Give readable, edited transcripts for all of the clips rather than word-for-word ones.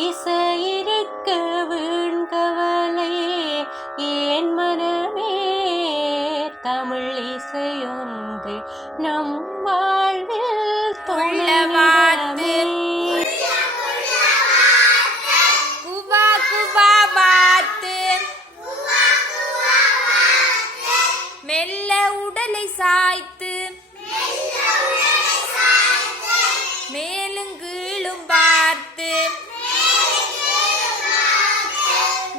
இசையிருக்க வீண்கவலை ஏன் மனமே தமிழ் இசையொன்று நம் வாழ்வில் தொழவாது குவா குவா வாத்து மெல்ல உடலை சாய்த்து மேலும் கீழும் பார்த்து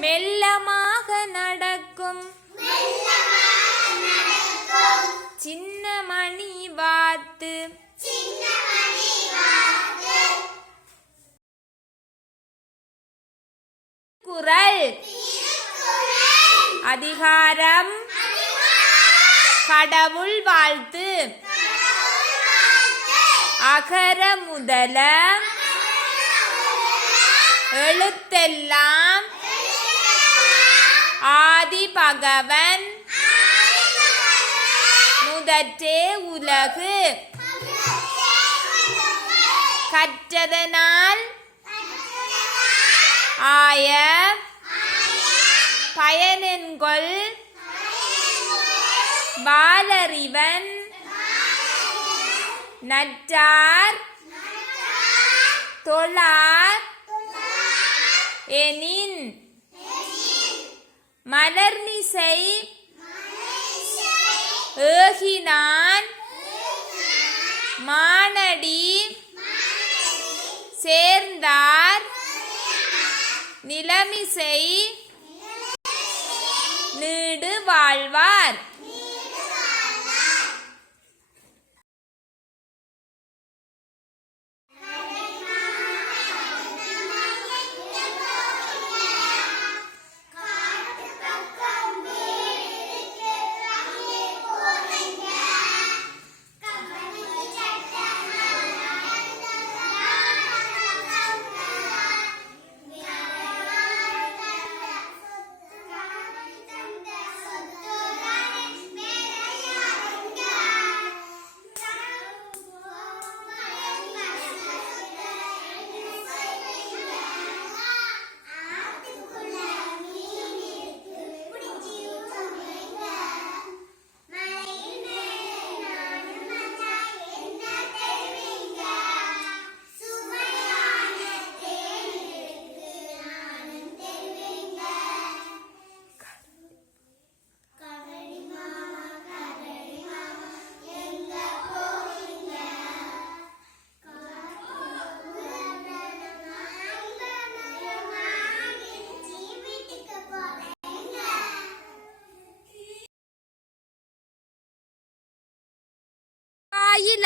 மெல்லமாக நடக்கும் சின்ன மணி வாத்து குறள் அதிகாரம் கடவுள் வாழ்த்து அகர முதல எழுத்தெல்லாம் ஆதி பகவன் முதற்றே உலகு கற்றதனால் ஆய பயனென்கொள் வாலறிவன் நற்றார் தொழார் எனின் மலர்மிசை ஏகினான் மானடி சேர்ந்தார் நிலமிசை நீடு வாழ்வார்.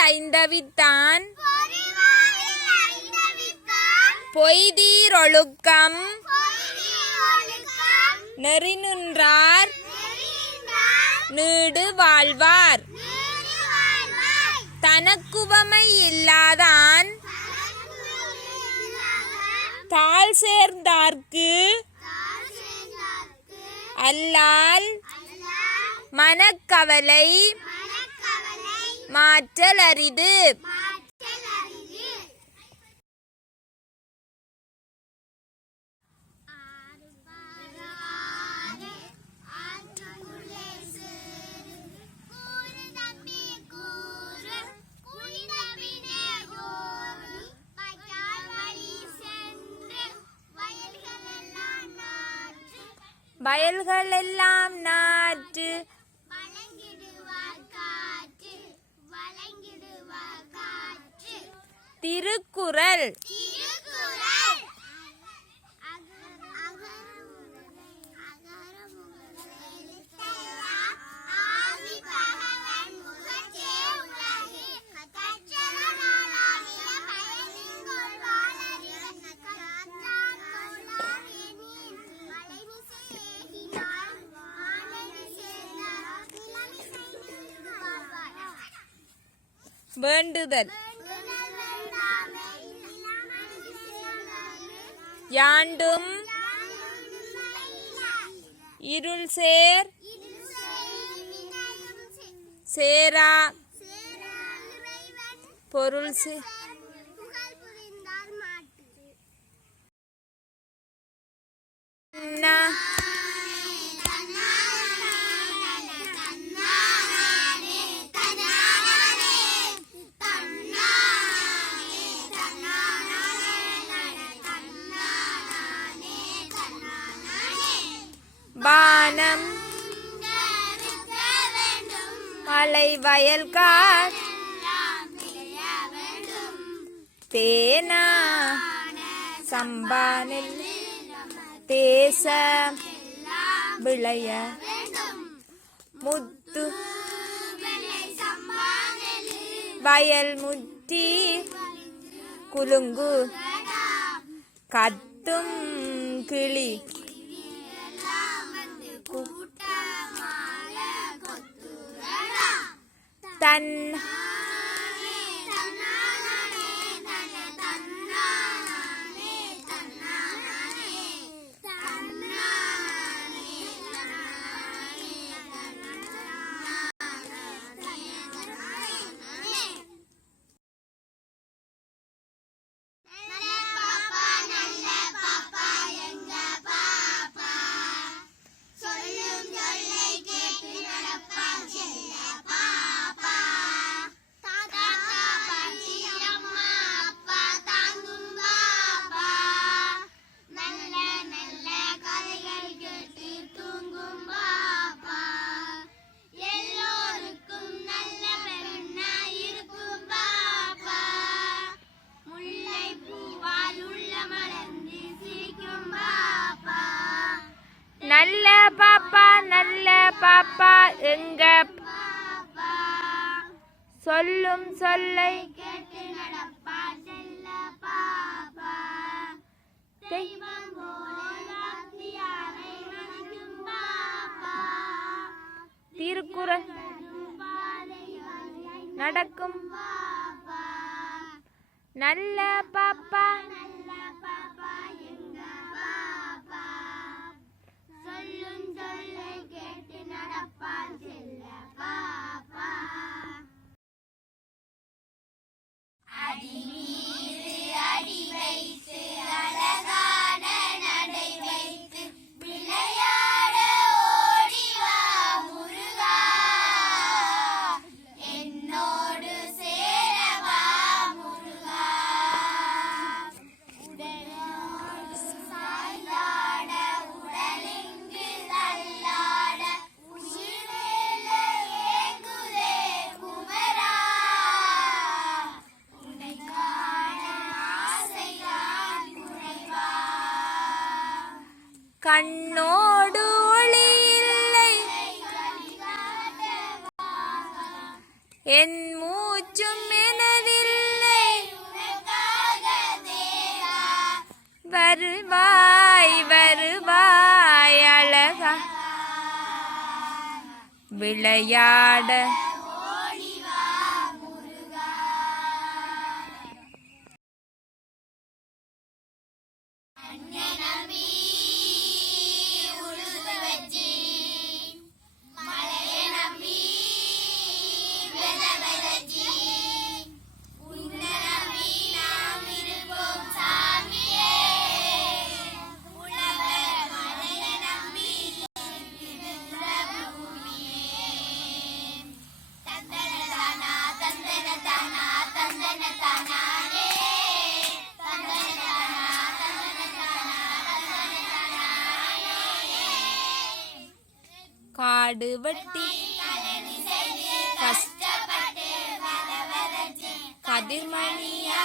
ஐந்தவித்தான் பொய்தீரொழுக்கம் நெறிநின்றார் நீடு வாழ்வார். தனக்குவமை இல்லாதான் தாழ் சேர்ந்தார்க்கு அல்லால் மனக்கவலை மாற்றல் அரிது. வயல்கள் எல்லாம் நாற்று திருக்குறள் வேண்டுதல் யாண்டும் இருள் சேரா பொருள் வானம் மலை வயல்கார் தேனா சம்பானில் தேச விளைய முத்து வயல் முத்தி குலுங்கு கத்தும் கிளி தன் நல்ல பாப்பா எங்க சொல்லும் சொல்லை திருக்குறள் நடக்கும் நல்ல பாப்பா கண்ணோடு ஒளி இல்லை என் மூச்சும் எனதில்லை வருவாய் வருவாய் அழகா விளையாட காடு வெட்டி கதிர்மணியா